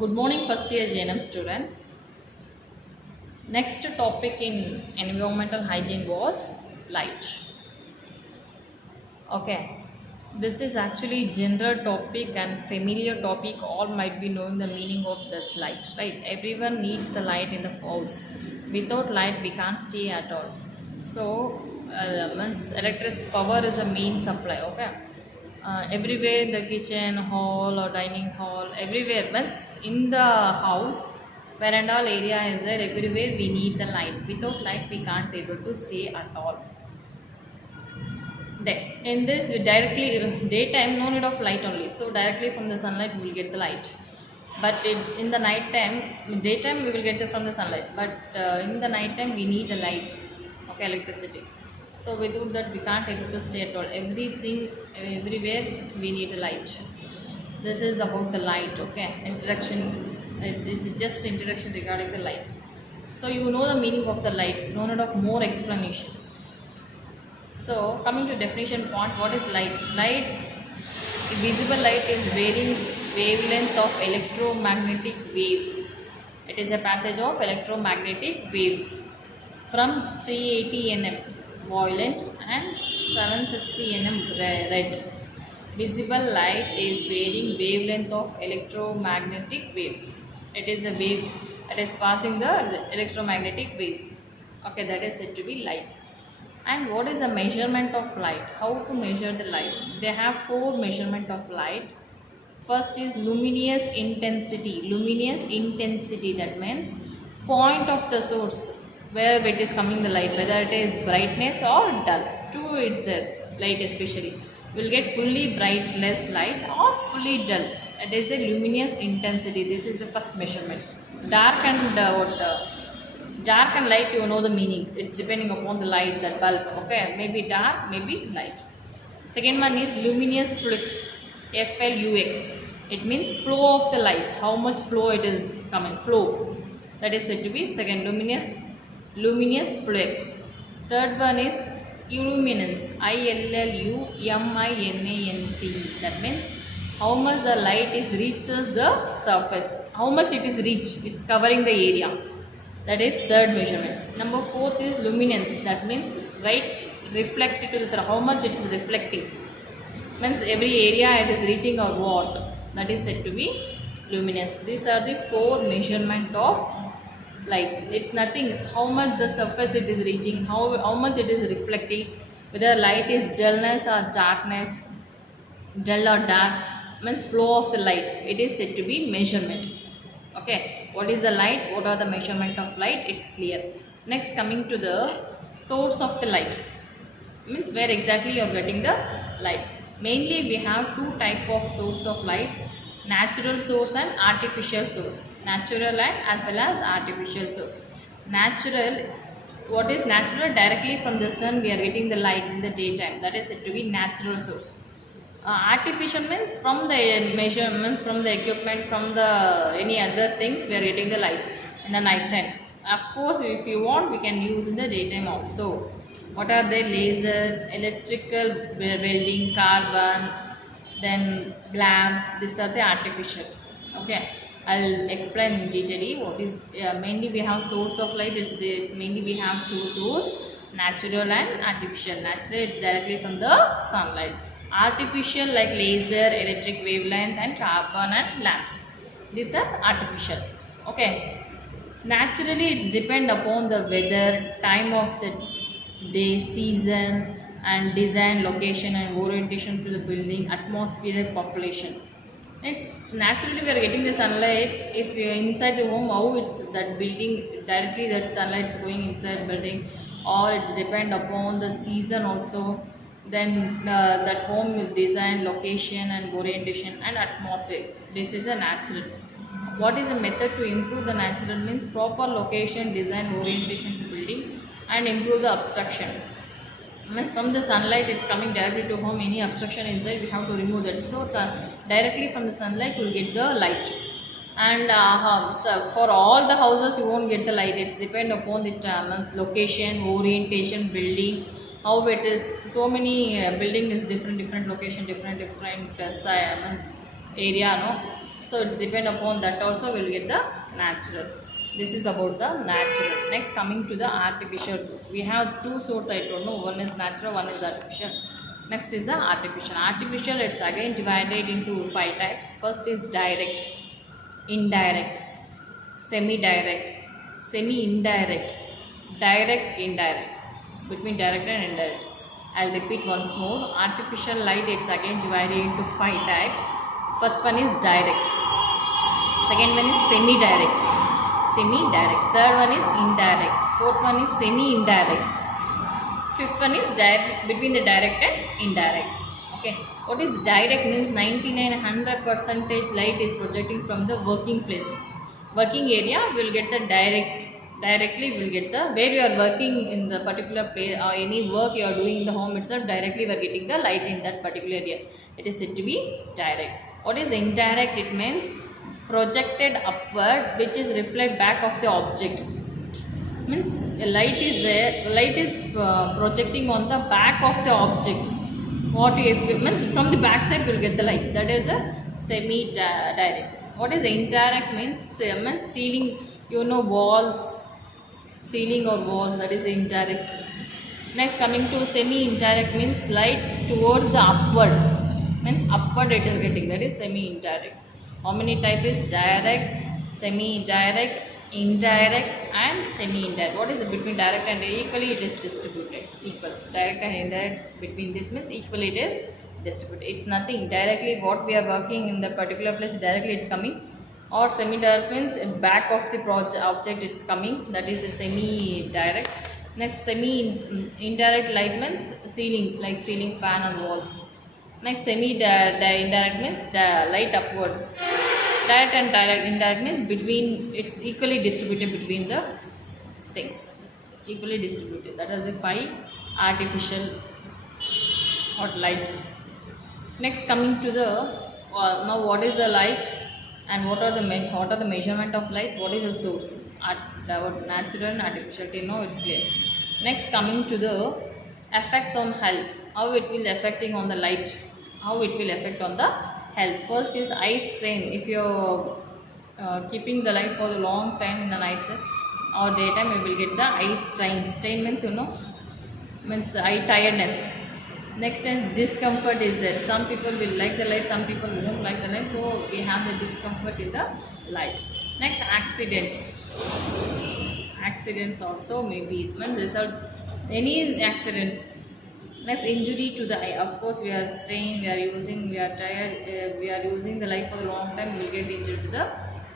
Good morning, first year JNM students. Next topic in environmental hygiene was light. Okay, this is actually general topic and familiar topic. All might be knowing the meaning of this light, right? Everyone needs the light in the house. Without light, we can't stay at all. So, means electric power is a main supply. Okay, everywhere in the kitchen, hall or dining hall, everywhere. Once in the house, where and all area is there, everywhere we need the light. Without light, we can't able to stay at all. In this we directly daytime no need of light only, so directly from the sunlight we will get the light. But in the night time, daytime we will get it from the sunlight, but in the night time we need the light. Okay, electricity. So without that we can't able to stay at all. Everything, everywhere we need the light. This is about the light. Okay, introduction. It's just introduction regarding the light. So you know the meaning of the light, no need of more explanation. So, coming to definition point, what is light? Light, visible light is varying wavelength of electromagnetic waves. It is a passage of electromagnetic waves from 380 nm violet and 760 nm red. Visible light is varying wavelength of electromagnetic waves. It is a wave that is passing the electromagnetic waves. Okay, that is said to be light. And what is the measurement of light? How to measure the light? They have four measurement of light. First is luminous intensity. Luminous intensity, that means point of the source where it is coming the light, whether it is brightness or dull. Two, it's the light especially. We'll get fully bright less light or fully dull. It is a luminous intensity. This is the first measurement. Dark and dark and light, you know the meaning. It's depending upon the light, that bulb. Okay, maybe dark, maybe light. Second one is luminous flux. FLUX. It means flow of the light. How much flow it is coming. Flow. That is said to be second. Luminous flux. Third one is illuminance. ILLUMINANCE. That means how much the light is reaches the surface. How much it is reach. It's covering the area. That is third measurement. Number fourth is luminance. That means light reflected to the sun. How much it is reflecting. Means every area it is reaching or what. That is said to be luminous. These are the four measurement of light. It's nothing. How much the surface it is reaching. How much it is reflecting. Whether light is dullness or darkness. Dull or dark. Means flow of the light. It is said to be measurement. Okay, what is the light? What are the measurement of light? It's clear. Next, coming to the source of the light. Means where exactly you are getting the light. Mainly we have two type of source of light. Natural source and artificial source. Natural light as well as artificial source. Natural, what is natural? Directly from the sun we are getting the light in the daytime. That is said to be natural source. Artificial means from the measurement, from the equipment, from the any other things we are getting the light in the night time. Of course, if you want, we can use in the daytime also. What are they? Laser, electrical welding, carbon, then lamp. These are the artificial. Okay, I'll explain in detail. What is mainly we have source of light. It's mainly we have two source, natural and artificial. Natural, it's directly from the sunlight. Artificial like laser, electric wavelength and carbon and lamps. These are artificial. Okay. Naturally it's depend upon the weather, time of the day, season and design, location and orientation to the building, atmosphere, population. Next, naturally we are getting the sunlight. If you are inside the home, how it's that building directly that sunlight is going inside building, or it's depend upon the season also. Then that home with design, location and orientation and atmosphere. This is a natural. What is a method to improve the natural? Means proper location, design, orientation to building and improve the obstruction. Means from the sunlight it's coming directly to home, any obstruction is there, we have to remove that. So directly from the sunlight you will get the light. And so for all the houses you won't get the light. It's depend upon the means location, orientation, building. How it is, so many building is different location, different area, no. So it's depend upon that also we will get the natural. This is about the natural. Next, coming to the artificial source. We have two sources, I don't know. One is natural, one is artificial. Next is the artificial. Artificial, it's again divided into 5 types. First is direct, indirect, semi-direct, semi-indirect, direct, indirect. Between direct and indirect. I'll repeat once more. Artificial light, it's again divided into 5 types. First one is direct. Second one is semi-direct. Semi-direct. Third one is indirect. Fourth one is semi-indirect. Fifth one is direct, between the direct and indirect. Okay. What is direct means 99-100% light is projecting from the working place. Working area will get the directly will get the where you are working in the particular place or any work you are doing in the home itself, directly we are getting the light in that particular area. It is said to be direct. What is indirect? It means projected upward, which is reflect back of the object. Means light is there, light is projecting on the back of the object. What if means from the back side we will get the light. That is a semi direct. What is indirect means? Means ceiling, walls, ceiling or walls, that is indirect. Next, coming to semi indirect means light towards the upward, means upward it is getting, that is semi indirect. How many types is direct, semi indirect, indirect and semi indirect? What is it between direct and equally it is distributed, equal. Direct and indirect, between this means equally it is distributed. It's nothing, directly what we are working in the particular place, directly it's coming. Or semi direct means back of the object it's coming, that is a semi direct. Next, semi indirect light means ceiling, like ceiling fan and walls. Next, semi indirect means light upwards. Direct and indirect means between, it's equally distributed between the things, equally distributed. That is the 5 artificial or light. Next, coming to the now what is the light and what are the measurement of light? What is the source? Natural and artificial. No, it's clear. Next, coming to the effects on health, how it will affecting on the light, how it will affect on the health. First is eye strain. If you're keeping the light for a long time in the night or daytime, you will get the eye strain. Strain means means eye tiredness. Next is discomfort is there. Some people will like the light, some people won't like the light. So we have the discomfort in the light. Next, accidents. Accidents also may be result any accidents. Next, injury to the eye. Of course, we are strained, we are tired, we are using the light for a long time, we will get injured to the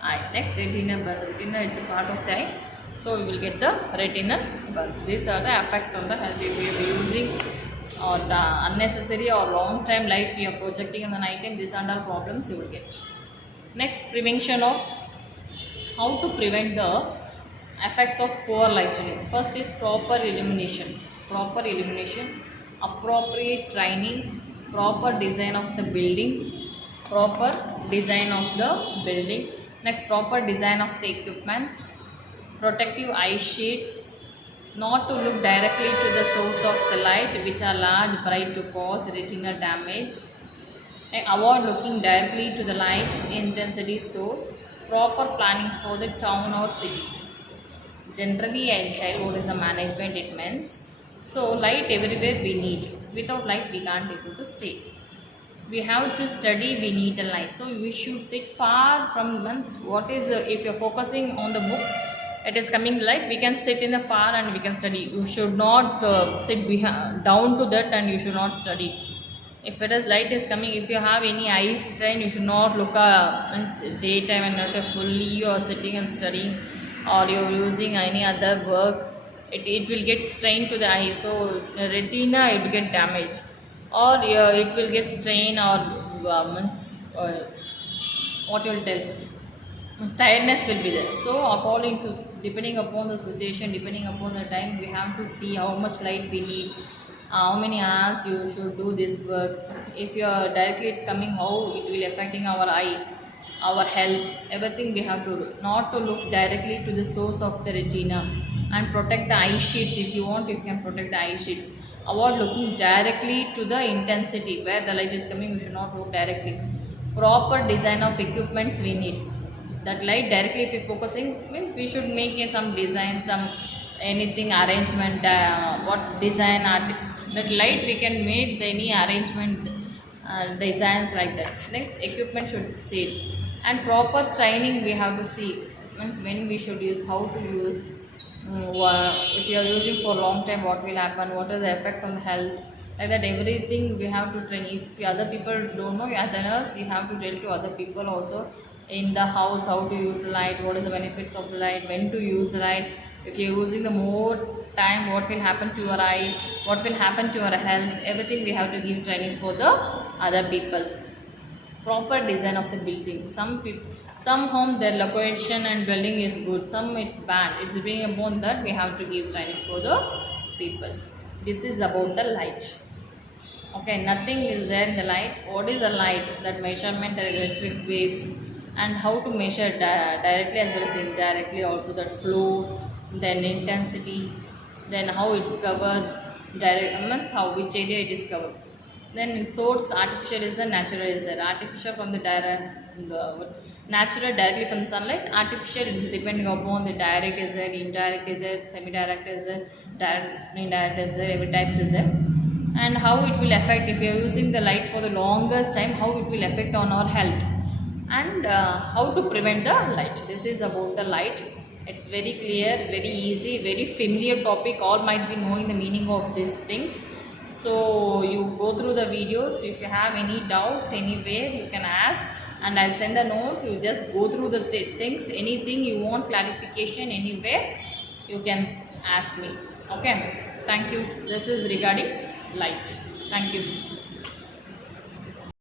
eye. Next, retina burns. Retina is a part of the eye, so we will get the retinal burns. These are the effects on the health. If we are using or the unnecessary or long time light we are projecting in the night time, these are all problems you will get. Next, prevention of how to prevent the effects of poor lighting. First is proper illumination. Proper illumination, appropriate training, proper design of the building, proper design of the building. Next, proper design of the equipments, protective eye shades, not to look directly to the source of the light which are large, bright to cause retinal damage. Avoid looking directly to the light intensity source. Proper planning for the town or city. Generally, in childhood is a management it means. So light everywhere we need. Without light we can't able to stay. We have to study, we need the light. So we should sit far from what is if you're focusing on the book, it is coming light, we can sit in the far and we can study. You should not sit down to that and you should not study. If it is light is coming, if you have any eye strain, you should not look daytime and not fully you are sitting and studying, or you are using any other work. It will get strained to the eye, so the retina it will get damaged, or it will get strained, or what you will tell, tiredness will be there. So according to, depending upon the situation, depending upon the time, we have to see how much light we need, how many hours you should do this work. If you are directly it's coming, how it will affecting our eye, our health, everything we have to do. Not to look directly to the source of the retina, and protect the eye sheets. If you want, you can protect the eye sheets. Avoid looking directly to the intensity where the light is coming, you should not look directly. proper design of equipments we need. That light directly, if we focusing, means we should make some design, some anything arrangement, what design art, that light we can make any arrangement, designs like that. Next, equipment should see, and proper training we have to see, means when we should use, how to use, if you are using for long time, what will happen, what are the effects on health, like that everything we have to train. If other people don't know, as a nurse you have to tell to other people also in the house how to use the light, what is the benefits of the light, when to use the light. If you're using the more time, what will happen to your eye, what will happen to your health, everything we have to give training for the other peoples. Proper design of the building, some home their location and building is good, some it's bad, it's being upon that we have to give training for the peoples. This is about the light. Okay, nothing is there in the light. What is the light? That measurement and electric waves, and how to measure directly as well as indirectly also, that flow, then intensity, then how it's covered, direct means how, which area it is covered. Then in source, artificial is the natural is there. Artificial from the natural directly from the sunlight. Artificial it is depending upon the direct is there, indirect is there, semi-direct is there, direct, indirect is there, every types is there. And how it will affect, if you are using the light for the longest time, how it will affect on our health, and how to prevent the light. This is about the light. It's very clear, very easy, very familiar topic, all might be knowing the meaning of these things. So you go through the videos, if you have any doubts anywhere you can ask, and I'll send the notes. You just go through the things, anything you want clarification anywhere you can ask me. Okay, thank you. This is regarding light. Thank you.